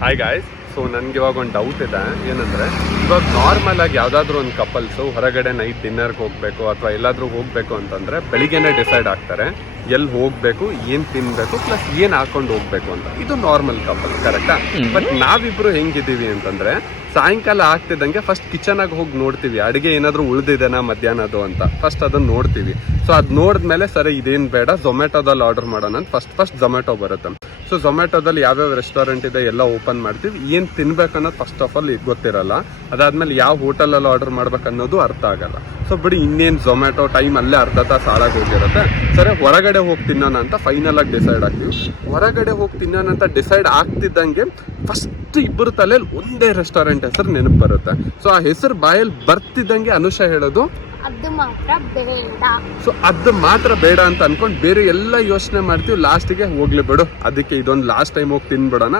Hi guys. So ನನಗೆ ಇವಾಗ ಒಂದು ಡೌಟ್ ಇದೆ. ಏನಂದರೆ, ಇವಾಗ ನಾರ್ಮಲ್ ಆಗಿ ಯಾವುದಾದ್ರೂ ಒಂದು ಕಪಲ್ಸು ಹೊರಗಡೆ ನೈಟ್ ಡಿನ್ನರ್ಗೆ ಹೋಗಬೇಕು ಅಥವಾ ಎಲ್ಲಾದರೂ ಹೋಗಬೇಕು ಅಂತಂದರೆ ಬೆಳಿಗ್ಗೆನೇ ಡಿಸೈಡ್ ಆಗ್ತಾರೆ ಎಲ್ಲಿ ಹೋಗಬೇಕು, ಏನು ತಿನ್ನಬೇಕು, ಪ್ಲಸ್ ಏನು ಹಾಕೊಂಡು ಹೋಗಬೇಕು ಅಂತ. ಇದು ನಾರ್ಮಲ್ ಕಪಲ್, ಕರೆಕ್ಟಾ? ಬಟ್ ನಾವಿಬ್ರು ಹೆಂಗಿದ್ದೀವಿ ಅಂತಂದರೆ, ಸಾಯಂಕಾಲ ಆಗ್ತಿದ್ದಂಗೆ ಫಸ್ಟ್ ಕಿಚನಾಗಿ ಹೋಗಿ ನೋಡ್ತೀವಿ ಅಡುಗೆ ಏನಾದರೂ ಉಳಿದಿದೆನಾ ಮಧ್ಯಾಹ್ನದು ಅಂತ. ಫಸ್ಟ್ ಅದನ್ನು ನೋಡ್ತೀವಿ. ಸೊ ಅದು ನೋಡಿದ್ಮೇಲೆ ಸರಿ ಇದೇನು ಬೇಡ, ಝೊಮ್ಯಾಟೋದಲ್ಲಿ ಆರ್ಡರ್ ಮಾಡೋಣ ಅಂತ ಫಸ್ಟ್ ಝೊಮ್ಯಾಟೋ ಬರುತ್ತೆ. ಸೊ ಝೊಮ್ಯಾಟೋದಲ್ಲಿ ಯಾವ್ಯಾವ ರೆಸ್ಟೋರೆಂಟ್ ಇದೆ ಎಲ್ಲ ಓಪನ್ ಮಾಡ್ತೀವಿ. ಏನು ತಿನ್ಬೇಕು ಅನ್ನೋದು ಫಸ್ಟ್ ಆಫ್ ಆಲ್ ಗೊತ್ತಿರಲ್ಲ. ಅದಾದ್ಮೇಲೆ ಯಾವ ಹೋಟೆಲಲ್ಲಿ ಆರ್ಡರ್ ಮಾಡ್ಬೇಕು ಅನ್ನೋದು ಅರ್ಥ ಆಗಲ್ಲ. ಸೊ ಬಿಡಿ, ಇನ್ನೇನು ಝೊಮ್ಯಾಟೋ ಟೈಮ್ ಅಲ್ಲೇ ಅರ್ಧ ತಾಸು ಹಾಳಾಗಿ ಹೋಗಿರುತ್ತೆ. ಸರಿ, ಹೊರಗಡೆ ಹೋಗಿ ತಿನ್ನೋಣ ಅಂತ ಫೈನಲ್ ಆಗಿ ಡಿಸೈಡ್ ಆಗ್ತೀವಿ. ಹೊರಗಡೆ ಹೋಗಿ ತಿನ್ನೋಣ ಅಂತ ಡಿಸೈಡ್ ಆಗ್ತಿದ್ದಂಗೆ ಫಸ್ಟ್ ಇಬ್ಬರು ತಲೆಯಲ್ಲಿ ಒಂದೇ ರೆಸ್ಟೋರೆಂಟ್ ಹೆಸರು ನೆನಪು ಬರುತ್ತೆ. ಸೊ ಆ ಹೆಸರು ಬಾಯಲ್ಲಿ ಬರ್ತಿದ್ದಂಗೆ ಅನುಷಾ ಹೇಳೋದು ಅದು ಮಾತ್ರ ಬೇಡ. ಸೊ ಅದು ಮಾತ್ರ ಬೇಡ ಅಂತ ಅನ್ಕೊಂಡು ಬೇರೆ ಎಲ್ಲ ಯೋಚನೆ ಮಾಡ್ತೀವಿ. ಲಾಸ್ಟಿಗೆ ಹೋಗ್ಲಿ ಬಿಡು, ಅದಕ್ಕೆ ಇದೊಂದು ಲಾಸ್ಟ್ ಟೈಮ್ ಹೋಗಿ ತಿನ್ಬಿಡೋಣ,